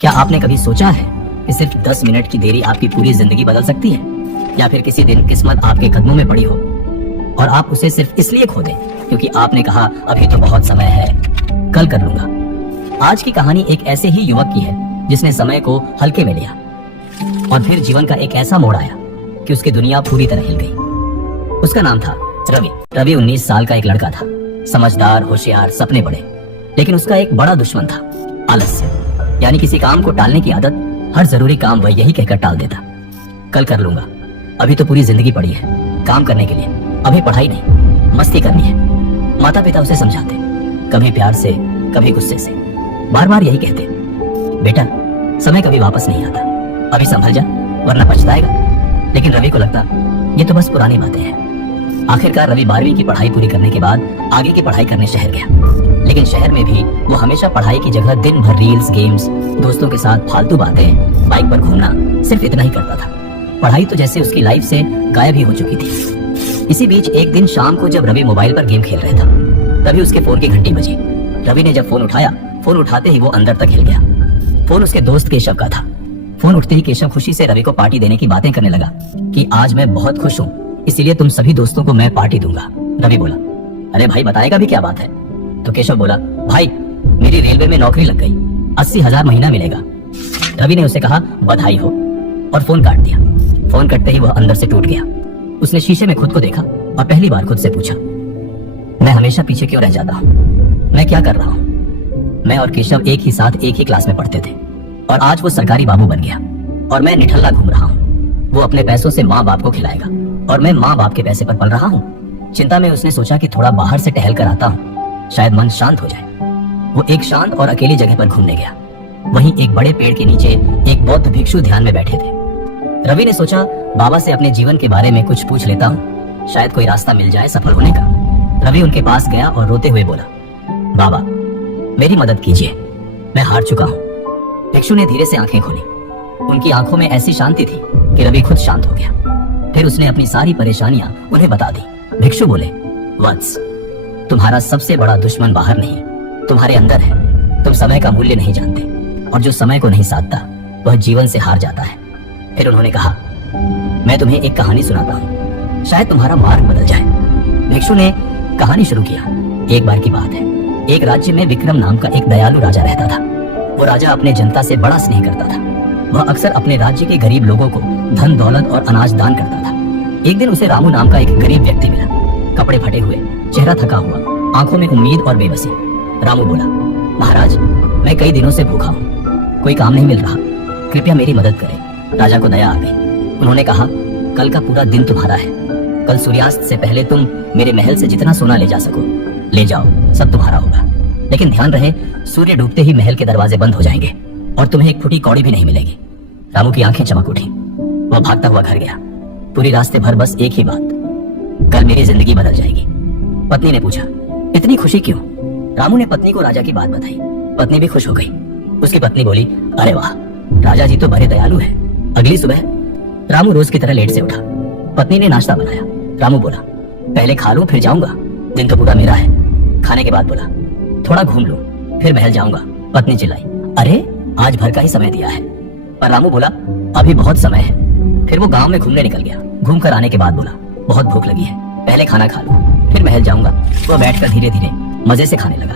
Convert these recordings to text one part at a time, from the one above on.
क्या आपने कभी सोचा है कि सिर्फ 10 मिनट की देरी आपकी पूरी जिंदगी बदल सकती है? या फिर किसी दिन किस्मत आपके कदमों में पड़ी हो और आप उसे सिर्फ इसलिए खो दें क्योंकि आपने कहा अभी तो बहुत समय है, कल कर लूंगा। आज की कहानी एक ऐसे ही युवक की है जिसने समय को हल्के में लिया और फिर जीवन का एक ऐसा मोड़ आया कि उसकी दुनिया पूरी तरह हिल गई। उसका नाम था रवि। रवि 19 साल का एक लड़का था, समझदार, होशियार, सपने बड़े। लेकिन उसका एक बड़ा दुश्मन था, आलस्य। यानी किसी काम को टालने की आदत। हर जरूरी काम वह यही कहकर टाल देता, कल कर लूंगा, अभी तो पूरी जिंदगी पड़ी है काम करने के लिए, अभी पढ़ाई नहीं, मस्ती करनी है। माता पिता उसे समझाते, कभी प्यार से कभी गुस्से से, बार बार यही कहते, बेटा समय कभी वापस नहीं आता, अभी संभल जा वरना पछताएगा। लेकिन रवि को लगता ये तो बस पुरानी बातें हैं। आखिरकार रवि 12वीं की पढ़ाई पूरी करने के बाद आगे की पढ़ाई करने शहर गया। लेकिन शहर में भी वो हमेशा पढ़ाई की जगह दिन भर रील्स, गेम्स, दोस्तों के साथ फालतू बातें, बाइक पर घूमना, सिर्फ इतना ही करता था। पढ़ाई तो जैसे उसकी लाइफ से गायब ही हो चुकी थी। इसी बीच एक दिन शाम को जब रवि मोबाइल पर गेम खेल रहा था, तभी उसके फोन की घंटी बजी। रवि ने जब फोन उठाया, फोन उठाते ही वो अंदर तक हिल गया। फोन उसके दोस्त केशव का था। फोन उठते ही केशव खुशी से रवि को पार्टी देने की बातें करने लगा कि आज मैं बहुत खुश हूँ, इसीलिए तुम सभी दोस्तों को मैं पार्टी दूंगा। रवि बोला, अरे भाई बताएगा भी क्या बात है? तो केशव बोला, भाई मेरी रेलवे में नौकरी लग गई, 80,000 महीना मिलेगा। रवि ने उसे कहा बधाई हो और फोन काट दिया। फोन कटते ही वह अंदर से टूट गया। उसने शीशे में खुद को देखा और पहली बार खुद से पूछा, मैं हमेशा पीछे क्यों रह जाता हूँ? मैं क्या कर रहा हूँ? मैं और केशव एक ही साथ एक ही क्लास में पढ़ते थे और आज वो सरकारी बाबू बन गया और मैं निठल्ला घूम रहा हूँ। वो अपने पैसों से माँ बाप को खिलाएगा और मैं माँ बाप के पैसे पर पल रहा हूँ। चिंता में उसने सोचा कि थोड़ा बाहर से टहल कर आता हूँ, शायद मन शांत हो जाए। वो एक शांत और अकेली जगह पर घूमने गया। वहीं एक बड़े पेड़ के नीचे एक बौद्ध भिक्षु ध्यान में बैठे थे। रवि ने सोचा बाबा से अपने जीवन के बारे में कुछ पूछ लेता हूँ, शायद कोई रास्ता मिल जाए सफल होने का। रवि उनके पास गया और रोते हुए बोला, बाबा मेरी मदद कीजिए, मैं हार चुका हूँ। भिक्षु ने धीरे से आंखें खोली। उनकी आंखों में ऐसी शांति थी कि रवि खुद शांत हो गया। फिर उसने अपनी सारी परेशानियां उन्हें बता दी। भिक्षु बोले, वत्स तुम्हारा सबसे बड़ा दुश्मन बाहर नहीं, तुम्हारे अंदर है। तुम समय का मूल्य नहीं जानते और जो समय को नहीं साधता वह जीवन से हार जाता है। फिर उन्होंने कहा, मैं तुम्हें एक कहानी सुनाता हूँ, शायद तुम्हारा मार्ग बदल जाए। भिक्षु ने कहानी शुरू किया। एक बार की बात है, एक राज्य में विक्रम नाम का एक दयालु राजा रहता था। वो राजा अपने जनता से बड़ा स्नेह करता था। वह अक्सर अपने राज्य के गरीब लोगों को धन दौलत और अनाज दान करता था। एक दिन उसे रामू नाम का एक गरीब व्यक्ति मिला, कपड़े फटे हुए, चेहरा थका हुआ, आंखों में उम्मीद और बेबसी। रामू बोला, महाराज मैं कई दिनों से भूखा हूँ, कोई काम नहीं मिल रहा, कृपया मेरी मदद करें। राजा को दया आ गई। उन्होंने कहा, कल का पूरा दिन तुम्हारा है। कल सूर्यास्त से पहले तुम मेरे महल से जितना सोना ले जा सको ले जाओ, सब तुम्हारा होगा। लेकिन ध्यान रहे, सूर्य डूबते ही महल के दरवाजे बंद हो जाएंगे और तुम्हें एक फुटी कौड़ी भी नहीं मिलेगी। रामू की आंखें चमक उठी। वह भागता हुआ घर गया। पूरी रास्ते भर बस एक ही बात, कल मेरी जिंदगी बदल जाएगी। पत्नी ने पूछा, इतनी खुशी क्यों? रामू ने पत्नी को राजा की बात बताई। पत्नी भी खुश हो गई। उसकी पत्नी बोली, अरे वाह, राजा जी तो बड़े दयालु हैं। अगली सुबह रामू रोज की तरह लेट से उठा। पत्नी ने नाश्ता बनाया। रामू बोला, पहले खा लूं फिर जाऊंगा, दिन तो पूरा मेरा है। खाने के बाद बोला, थोड़ा घूम लूं फिर महल जाऊंगा। पत्नी चिल्लाई, अरे आज भर का ही समय दिया है। पर रामू बोला, अभी बहुत समय है। फिर वो गांव में घूमने निकल गया। घूम कर आने के बाद बोला, बहुत भूख लगी है, पहले खाना खा लूं फिर महल जाऊंगा। वह बैठकर धीरे धीरे मजे से खाने लगा,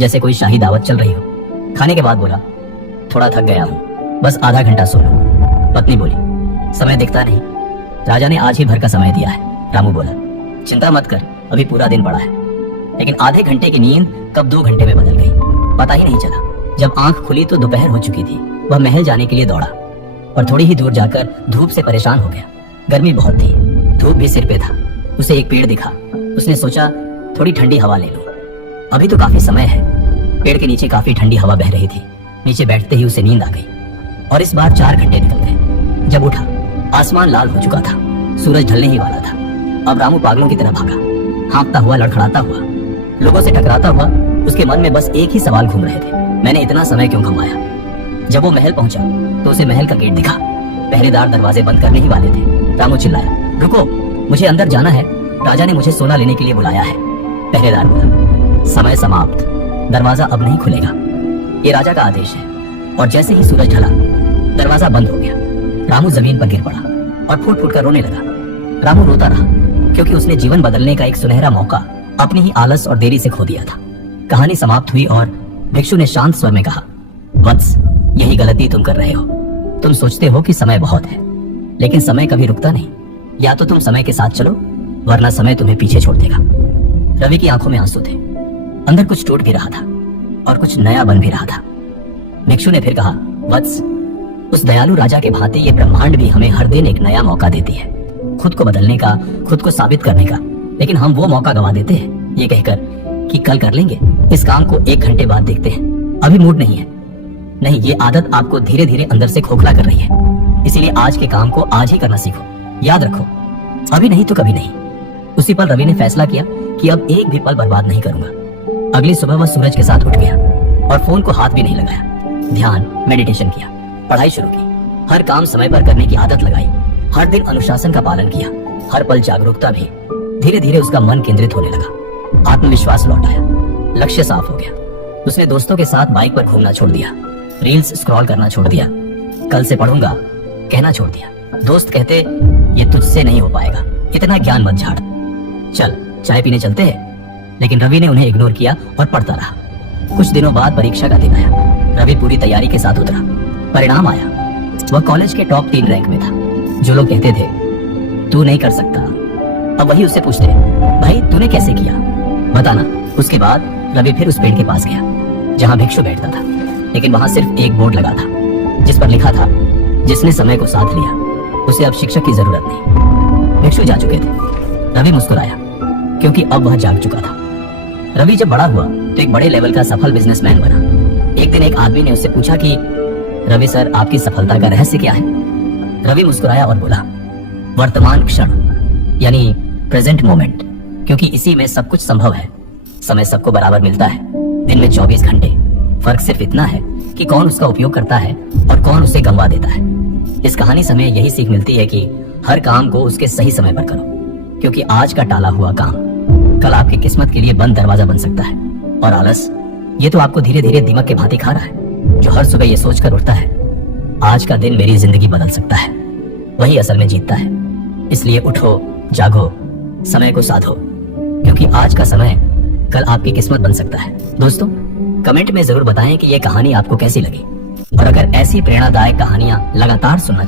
जैसे कोई शाही दावत चल रही हो। खाने के बाद बोला, थोड़ा थक गया हूँ, बस आधा घंटा सो लूं। पत्नी बोली, समय दिखता नहीं, राजा ने आज ही भर का समय दिया है। रामू बोला, चिंता मत कर, अभी पूरा दिन पड़ा है। लेकिन आधे घंटे की नींद कब 2 घंटे में बदल गई, पता ही नहीं चला। जब आंख खुली तो दोपहर हो चुकी थी। वह महल जाने के लिए दौड़ा और थोड़ी ही दूर जाकर धूप से परेशान हो गया। गर्मी बहुत थी, धूप भी सिर पे था। उसे एक पेड़ दिखा। उसने सोचा थोड़ी ठंडी हवा ले लूं, अभी तो काफी समय है। पेड़ के नीचे काफी ठंडी हवा बह रही थी। नीचे बैठते ही उसे नींद आ गई और इस बार 4 घंटे निकल गए। जब उठा, आसमान लाल हो चुका था, सूरज ढलने ही वाला था। अब रामू पागलों की तरह भागा, हाँफता हुआ, लड़खड़ाता हुआ, लोगों से टकराता हुआ। उसके मन में बस एक ही सवाल घूम रहे थे, मैंने इतना समय क्यों कमाया? जब वो महल पहुंचा तो उसे महल का गेट दिखा। पहरेदार दरवाजे बंद करने ही वाले थे। रामू चिल्लाया, रुको, मुझे अंदर जाना है, राजा ने मुझे सोना लेने के लिए बुलाया है। पहरेदार बोला, समय समाप्त, दरवाजा अब नहीं खुलेगा, ये राजा का आदेश है। और जैसे ही सूरज ढला दरवाजा बंद हो गया। रामू जमीन पर गिर पड़ा और फूट फूट कर रोने लगा। रामू रोता रहा क्योंकि उसने जीवन बदलने का एक सुनहरा मौका अपनी ही आलस और देरी से खो दिया था। कहानी समाप्त हुई और भिक्षु ने शांत स्वर में कहा, वत्स, यही गलती तुम कर रहे हो। तुम सोचते हो कि समय बहुत है, लेकिन समय कभी रुकता नहीं। या तो तुम समय के साथ चलो, वरना समय तुम्हें पीछे छोड़ देगा। रवि की आंखों में आंसू थे। अंदर कुछ टूट भी रहा था और कुछ नया बन भी रहा था। भिक्षु ने फिर कहा, वत्स, उस दयालु राजा के भांति ये ब्रह्मांड भी हमें हर दिन एक नया मौका देती है, खुद को बदलने का, खुद को साबित करने का। लेकिन हम वो मौका गवा देते हैं ये कहकर कि कल कर लेंगे, इस काम को 1 घंटे बाद देखते हैं, अभी मूड नहीं है। नहीं, ये आदत आपको धीरे धीरे अंदर से खोखला कर रही है। इसीलिए आज के काम को आज ही करना सीखो। याद रखो, अभी नहीं तो कभी नहीं। उसी पल रवि ने फैसला किया कि अब एक भी पल बर्बाद नहीं करूंगा। अगली सुबह वह सूरज के साथ उठ गया और फोन को हाथ भी नहीं लगाया। ध्यान, मेडिटेशन किया, पढ़ाई शुरू की, हर काम समय पर करने की आदत लगाई, हर दिन अनुशासन का पालन किया, हर पल जागरूकता भी। धीरे धीरे उसका मन केंद्रित होने लगा, आत्मविश्वास लौट आया, लक्ष्य साफ हो गया। उसने दोस्तों के साथ बाइक पर घूमना छोड़ दिया, रील्स स्क्रॉल करना छोड़ दिया, कल से पढ़ूंगा कहना छोड़ दिया। दोस्त कहते, ये तुझसे नहीं हो पाएगा, इतना ज्ञान मत झाड़, चल चाय पीने चलते हैं। लेकिन रवि ने उन्हें इग्नोर किया और पढ़ता रहा। कुछ दिनों बाद परीक्षा का दिन आया। रवि पूरी तैयारी के साथ उतरा। परिणाम आया। वह कॉलेज के टॉप 3 रैंक में था। जो लोग कहते थे तू नहीं कर सकता, अब वही उससे पूछते, भाई तूने कैसे किया, बताना। उसके बाद रवि फिर उस पेड़ के पास गया जहाँ भिक्षु बैठता था। लेकिन वहां सिर्फ एक बोर्ड लगा था जिस पर लिखा था, जिसने समय को साथ लिया उसे अब शिक्षक की जरूरत नहीं। भिक्षु जा चुके थे। रवि मुस्कुराया क्योंकि अब वह जाग चुका था। रवि जब बड़ा हुआ तो एक बड़े लेवल का सफल बिजनेसमैन बना। एक दिन एक आदमी ने उससे पूछा कि रवि सर, आपकी सफलता का रहस्य क्या है? रवि मुस्कुराया और बोला, वर्तमान क्षण, यानी प्रेजेंट मोमेंट, क्योंकि इसी में सब कुछ संभव है। समय सबको बराबर मिलता है, दिन में 24 घंटे। फर्क सिर्फ इतना है कि कौन उसका उपयोग करता है और कौन उसे गंवा देता है। इस कहानी से हमें यही सीख मिलती है कि हर काम को उसके सही समय पर करो, क्योंकि आज का टाला हुआ काम कल आपकी किस्मत के लिए बंद दरवाजा बन सकता है। और आलस, ये तो आपको धीरे धीरे दिमाग के भांति खा रहा है। जो हर सुबह ये सोचकर उठता है, आज का दिन मेरी जिंदगी बदल सकता है, वही असल में जीतता है। इसलिए उठो, जागो, समय को साधो, क्योंकि आज का समय कल आपकी किस्मत बन सकता है। दोस्तों, कमेंट में जरूर बताएं कि यह कहानी आपको कैसी लगी, और अगर ऐसी प्रेरणादायक कहानियां लगातार सुनना